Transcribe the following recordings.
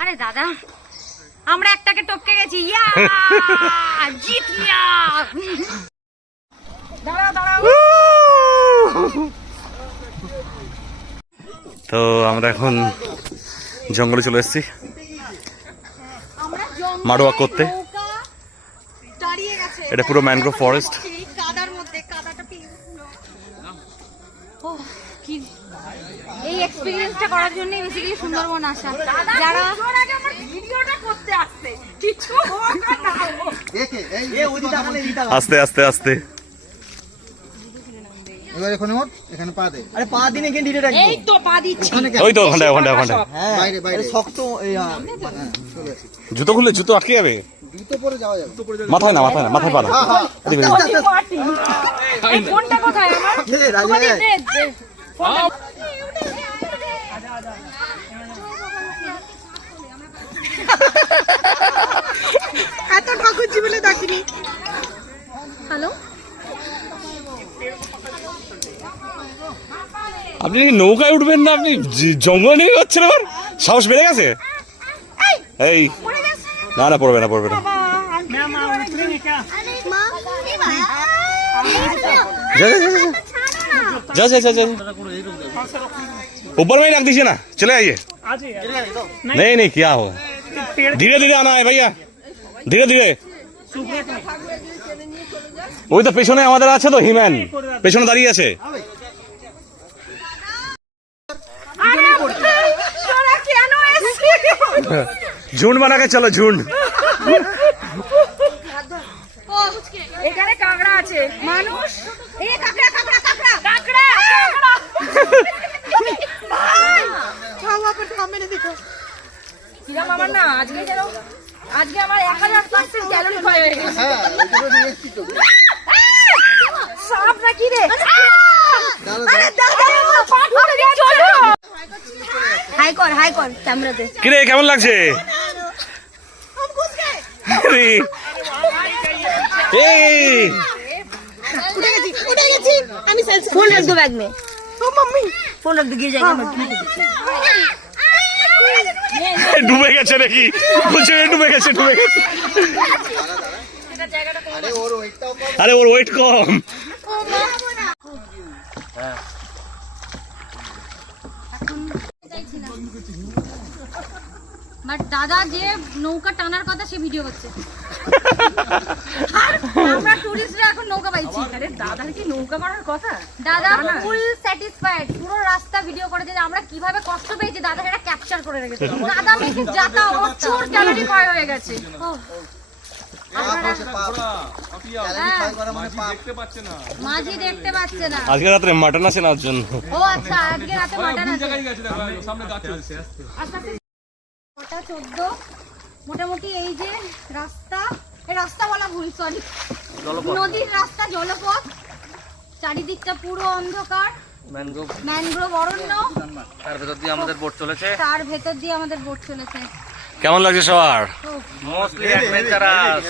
আরে দাদা আমরা একটাকে টপকে গেছি। ইয়া জিত লিয়া। দাঁড়াও দাঁড়াও। তো আমরা এখন জঙ্গলে চলে এসেছি মাড়োয়া করতে। এটা পুরো ম্যানগ্রোভ ফরেস্ট। এই এক্সপেরিয়েন্সটা করার জন্য বেসিক্যালি সুন্দরবন আসা। যারা ভিডিওটা করতে আসছে কিছু আস্তে আস্তে আস্তে এবার এখানে পা দে। আরে পা দিন এখানে ডিটে রাখবো। এই তো পা দিচ্ছি। ওই তো ওখানটায় ওখানটায় ওখানটায় হ্যাঁ বাইরে বাইরে শক্ত জুতো খুললে জুতো আটকে যাবে। জুতো পরে যাওয়া যাবে। মাথায় না মাথায় না মাথায় পা না। এই ফোনটা কোথায় আমার? রাজু দে, দে। এত ঠাকুরজি বলে ডাকিনি। হ্যালো আপনি নৌকায় উঠবেন না, আপনি জঙ্গলে নিয়ে যাচ্ছেন। আবার সাহস বেড়ে গেছে। এই না না পড়বে না পড়বে না। जा जा जा जा ऊपर में ही रख दीजिए ना, चले आइए। नहीं नहीं क्या होगा, धीरे धीरे आना है भैया, धीरे धीरे। ওই তো পেছনে আমাদের আছে তো হিম্যান, পেছনে দাঁড়িয়ে আছে। ঝুন্ড বানাকে চলো ঝুন্ড। এখানে কাঁকড়া আছে, মানুষ। এই কাঁকড়া কাঁকড়া কাঁকড়া কাঁকড়া আমার না আজকে যেন আজকে আমার 1000% ক্যালোরি ক্ষয় হয়ে গেছে। হ্যাঁ ওইগুলো নিয়ে এসেছি তো। সাপ নাকি রে? আরে দাদা পা ফুটে যাচ্ছে। হাই কর ক্যামেরাতে। কিরে কেমন লাগছে? এই उठे गई আমি সেলফি फोन रख दो बैग में। ओ मम्मी फोन रख दो, गिर जाएगा मत। ডুবে গেছে নাকি বলছে? ডুবে গেছে ডুবে গেছে। আরে ওর ওয়েট কম। বাট দাদা যে নৌকা টানার কথা সে ভিডিও করছে। আমরা টুরিস্টরা এখন নৌকা পাইছি। আরে দাদার কি নৌকা করার কথা? দাদা ফুল স্যাটিসফাইড, পুরো রাস্তা ভিডিও করে যে আমরা কিভাবে কষ্ট পেয়েছি দাদা এটা ক্যাপচার করে রেখেছে। দাদা মেখে যাতা প্রচুর ক্যালোরি ক্ষয় হয়ে গেছে। মাঝি দেখতে পাচ্ছে না। আজকে রাত্রে মাটন আছে না ওর জন্য। ও আচ্ছা আজকে রাতে মাটন আছে। 14 মোটামুটি এই যে রাস্তা, এই রাস্তা বলা ভুল, সরি, নদীর রাস্তা, জলপথ। চারিদিকটা পুরো অন্ধকার, ম্যানগ্রোভ অরণ্য। তার ভেতর দিয়ে আমাদের বোট চলেছে। কেমন লাগছে সবার? Mostly adventurous,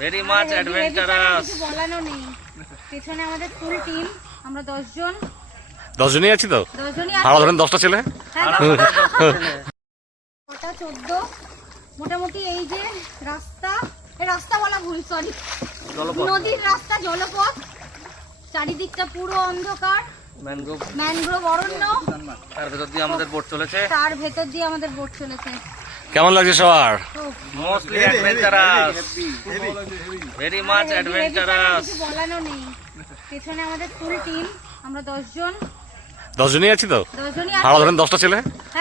very much adventurous. কিছু বলানো নেই। পেছনে আমাদের ফুল টিম, আমরা 10 জন। 10 জনই আছি তো। 10 জনই ভাড়া ধরেন 10টা ছেলে। হ্যাঁ 14 মোটামুটি এই যে রাস্তা, এই রাস্তা বলা ভুল, সরি, নদীর রাস্তা, জলপথ। চারিদিকটা পুরো অন্ধকার, ম্যানগ্রোভ অরণ্য। তার ভেতর দিয়ে আমাদের বোট চলেছে। কেমন লাগছে সবার? Mostly adventurous, very much adventurous. কিছু বলানো নেই। পেছনে আমাদের ফুল টিম, আমরা 10 জন। 10 জনই আছি তো। 10 জনই ভাড়া ধরেন 10টা ছেলে। হ্যাঁ